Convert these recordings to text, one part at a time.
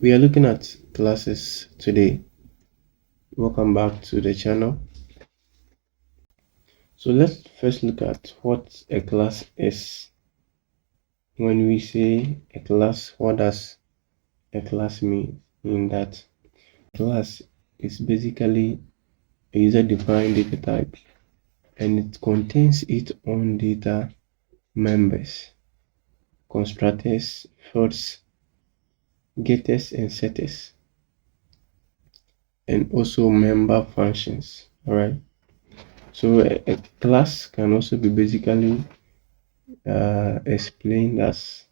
We are looking at classes today. Welcome back to the channel. So let's first look at what a class is. When we say a class, what does a class mean? In that class is basically a user-defined data type, and it contains its own data members, constructors, fields, getters, and setters, and also member functions. All right. So a class can also be basically explained as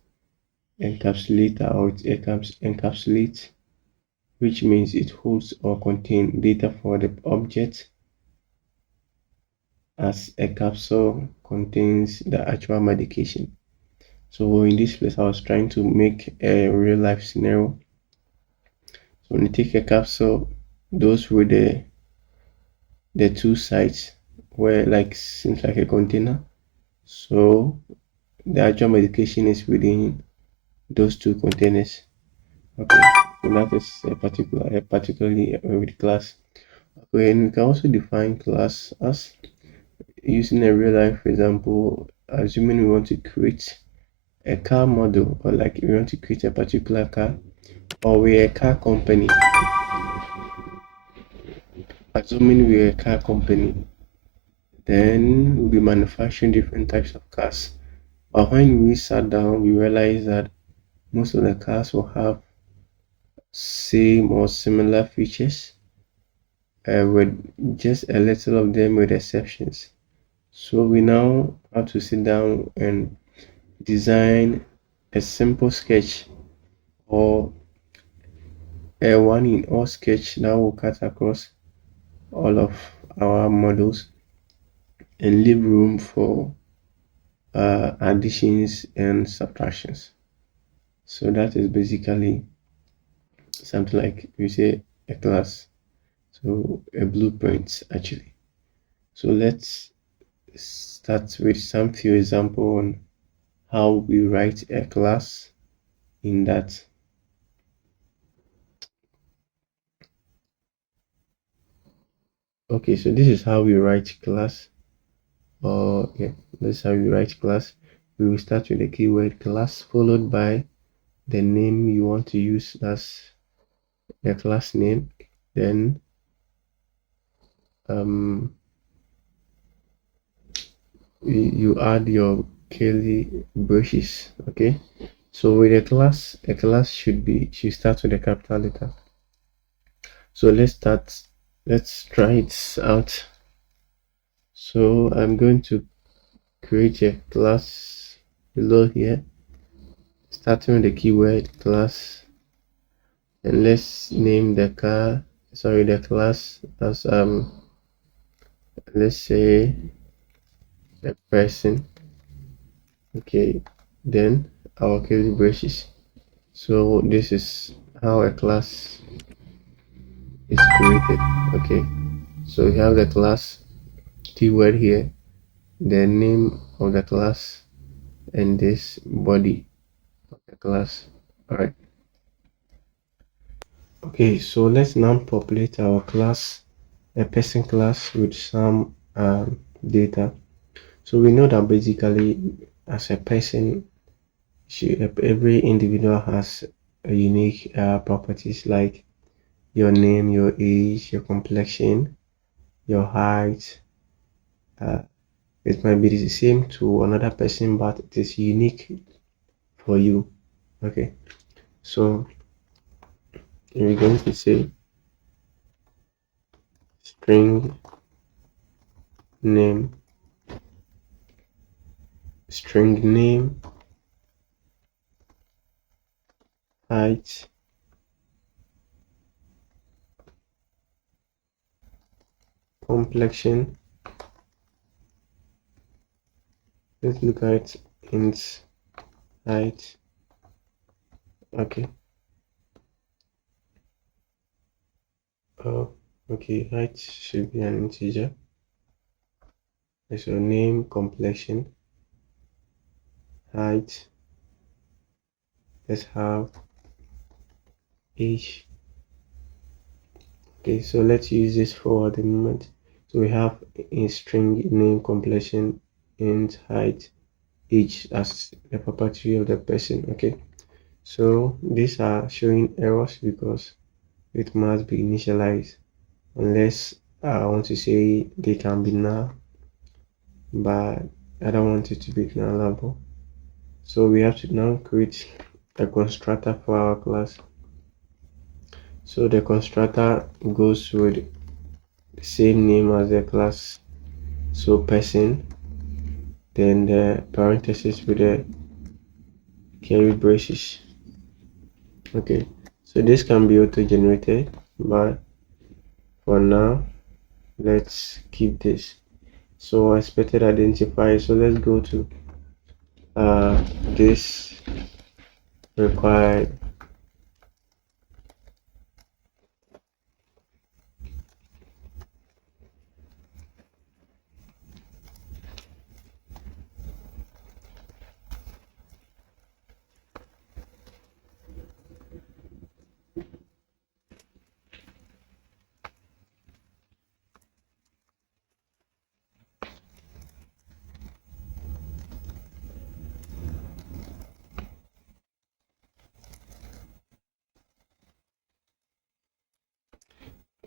encapsulator, or it encapsulates, which means it holds or contains data for the object, as a capsule contains the actual medication. So in this place, I was trying to make a real life scenario. So when you take a capsule, those with the two sides where like seems like a container. So the actual medication is within those two containers. Okay, so that is particularly with class. Okay, and we can also define class as using a real life example, assuming we want to create a car model, or like we want to create a particular car, or we're a car company. Assuming we're a car company, then we'll be manufacturing different types of cars. But when we sat down, we realized that most of the cars will have same or similar features, with just a little of them with exceptions. So we now have to sit down and design a simple sketch, or a one in all sketch that will cut across all of our models and leave room for additions and subtractions. So that is basically something like we say a class, so a blueprint actually. So let's start with some few example on how we write a class in that. Okay, so this is how we write class. Yeah, this is how we write class. We will start with the keyword class, followed by the name you want to use as the class name. Then you add your curly braces. Okay, so with a class should start with a capital letter. So let's try it out. So I'm going to create a class below here, starting with the keyword class, and let's name the class as let's say a person. Okay, then our curly braces. So this is how a class is created. Okay, so we have the class keyword here, the name of the class, and this body of the class. All right. Okay, so let's now populate our class, a person class, with some data. So we know that basically, as a person, every individual has a unique properties, like your name, your age, your complexion, your height. Uh, it might be the same to another person, but it is unique for you. Okay, so we're going to say string name, string name, height, complexion. Let's look at int height. Okay. Oh, okay. Height should be an integer. So name, complexion, height. Let's have age. Okay, so let's use this for the moment. So we have a string name, completion, int, height, age as the property of the person. Okay, so these are showing errors because it must be initialized unless I want to say they can be null, but I don't want it to be nullable. So we have to now create a constructor for our class. So the constructor goes with the same name as the class. So person, then the parenthesis with the curly braces. Okay, so this can be auto-generated, but for now, let's keep this. So expected identifier. So let's go to this required.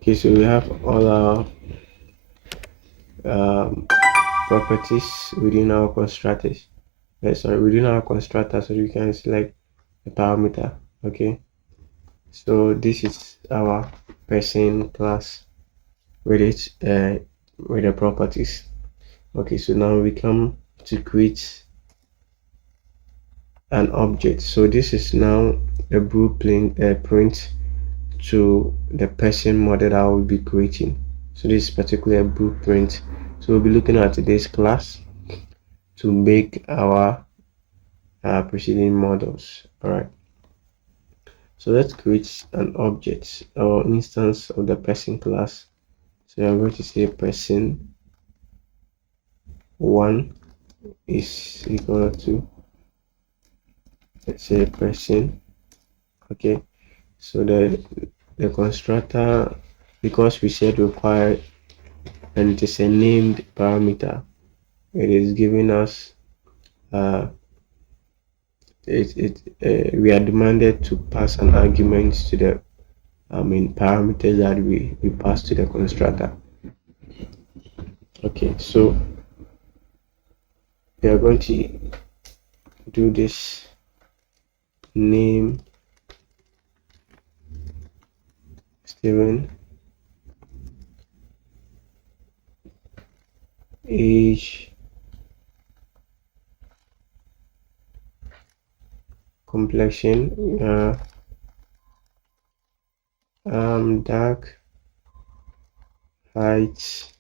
Okay, so we have all our um, properties within our constructors. Sorry, within our constructor, so you can select the parameter. Okay, so this is our person class with it with the properties. Okay, so now we come to create an object. So this is now a blueprint print to the person model that I will be creating. So this is particularly a blueprint. So we'll be looking at this class to make our preceding models. All right. So let's create an object or instance of the person class. So I'm going to say person one is equal to, let's say, person. Okay. So the constructor, because we said required and it is a named parameter, it is giving us we are demanded to pass an argument to the parameters that we pass to the constructor. Okay, so we are going to do this name Steven, age, complexion, dark, height,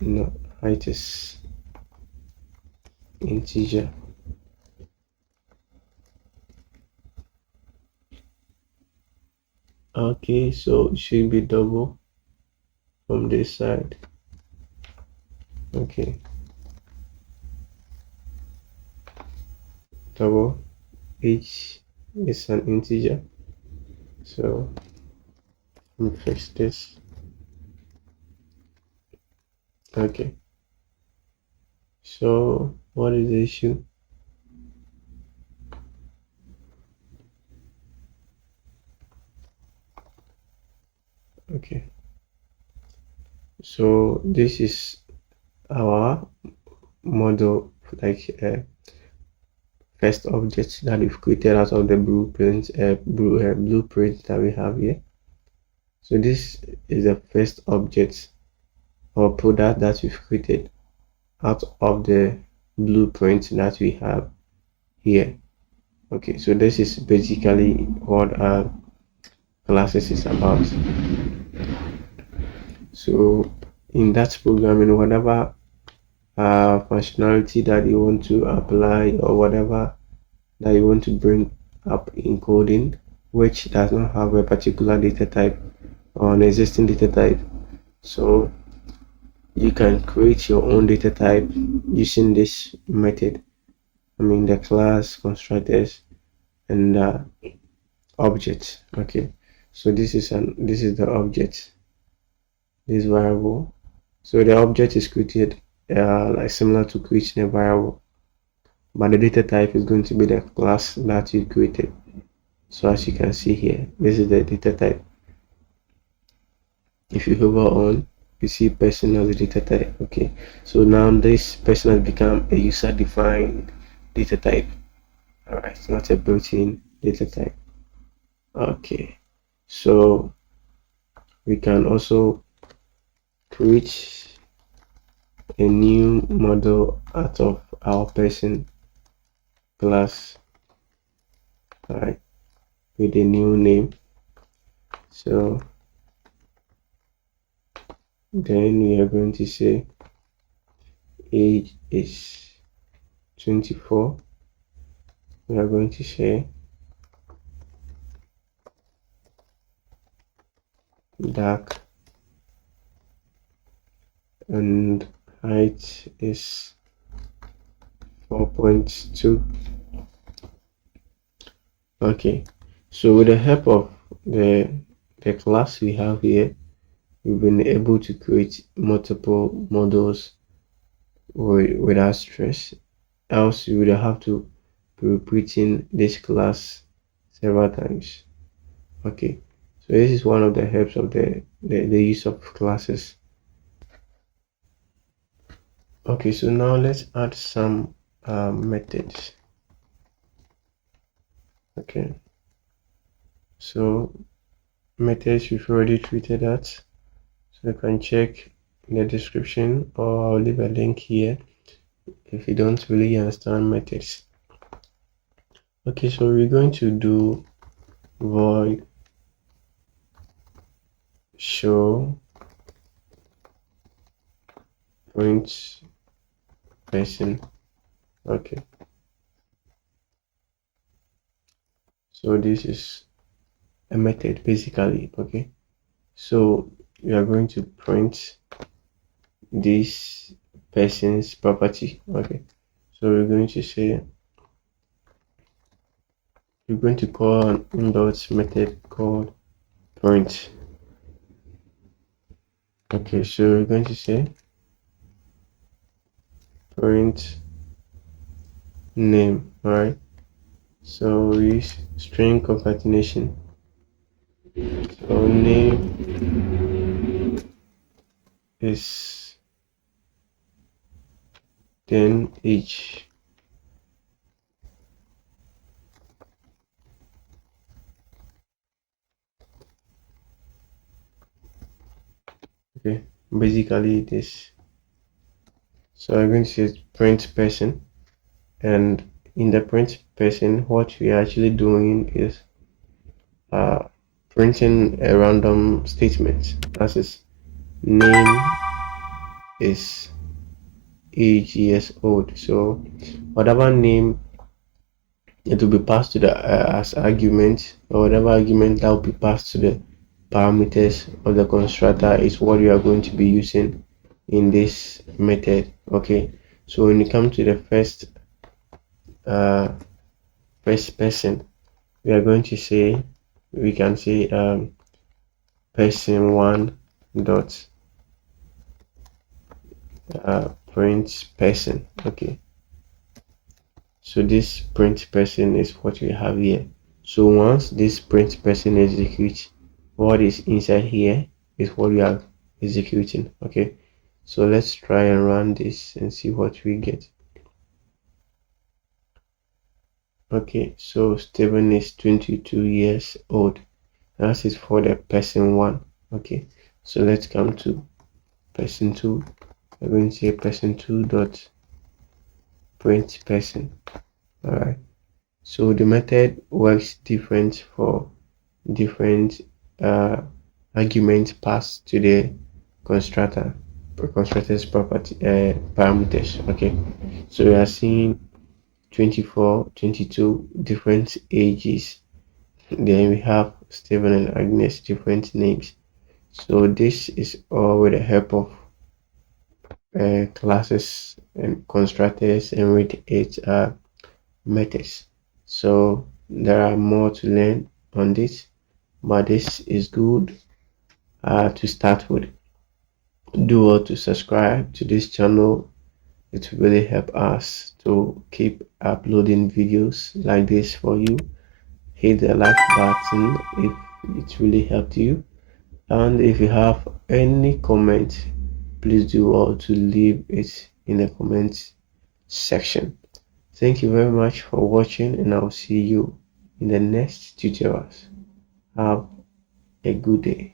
no, height is integer. Okay, so it should be double from this side. Okay, double, h is an integer, so let me fix this. Okay, so what is the issue? Okay, so this is our model, like first object that we've created out of the blueprint blueprint that we have here. So this is the first object or product that we've created out of the blueprint that we have here. Okay, so this is basically what our classes is about. So in that programming, whatever functionality that you want to apply or whatever that you want to bring up in coding which does not have a particular data type or an existing data type, so you can create your own data type using this method. the class, constructors, and objects. Okay, so this is the object, this variable. So the object is created like similar to creating a variable, but the data type is going to be the class that you created. So as you can see here, this is the data type. If you hover on, you see person as a data type. Okay, so now this person has become a user defined data type. All right, it's not a built-in data type. Okay, so we can also create a new model out of our person class, all right, with a new name. So then we are going to say age is 24. We are going to say dark, and height is 4.2. Okay, so with the help of the class we have here, we've been able to create multiple models without stress. Else you would have to be repeating this class several times. Okay, so this is one of the helps of the use of classes. Okay, so now let's add some methods. Okay, so methods we've already treated that, so you can check in the description, or I'll leave a link here if you don't really understand methods. Okay, so we're going to do void show print person. Okay, so this is a method basically. Okay, so we are going to print this person's property. Okay, so we're going to say we're going to call an inbuilt method called print. Okay, so we're going to say print name. All right, so we use string concatenation. So name is then age. Okay, basically this. So I'm going to say print person, and in the print person, what we are actually doing is printing a random statement. That is, name is age years old. So whatever name, it will be passed to the as argument, or whatever argument that will be passed to the parameters of the constructor is what you are going to be using in this method. Okay, so when you come to the uh, first person, we are going to say, we can say person one dot print person. Okay, so this print person is what we have here. So once this print person executes, what is inside here is what we are executing. Okay, so let's try and run this and see what we get. Okay, so Steven is 22 years old. That is for the person one. Okay, so let's come to person two. I'm going to say person two dot print person. All right, so the method works different for different arguments passed to the constructor constructor's property parameters. Okay, so we are seeing 24, 22 different ages. Then we have Stephen and Agnes different names. So this is all with the help of classes and constructors, and with its methods. So there are more to learn on this, but this is good to start with. Do well to subscribe to this channel. It will really help us to keep uploading videos like this for you. Hit the like button if it really helped you, and if you have any comment, please do well to leave it in the comments section. Thank you very much for watching, and I'll see you in the next tutorials. Have a good day.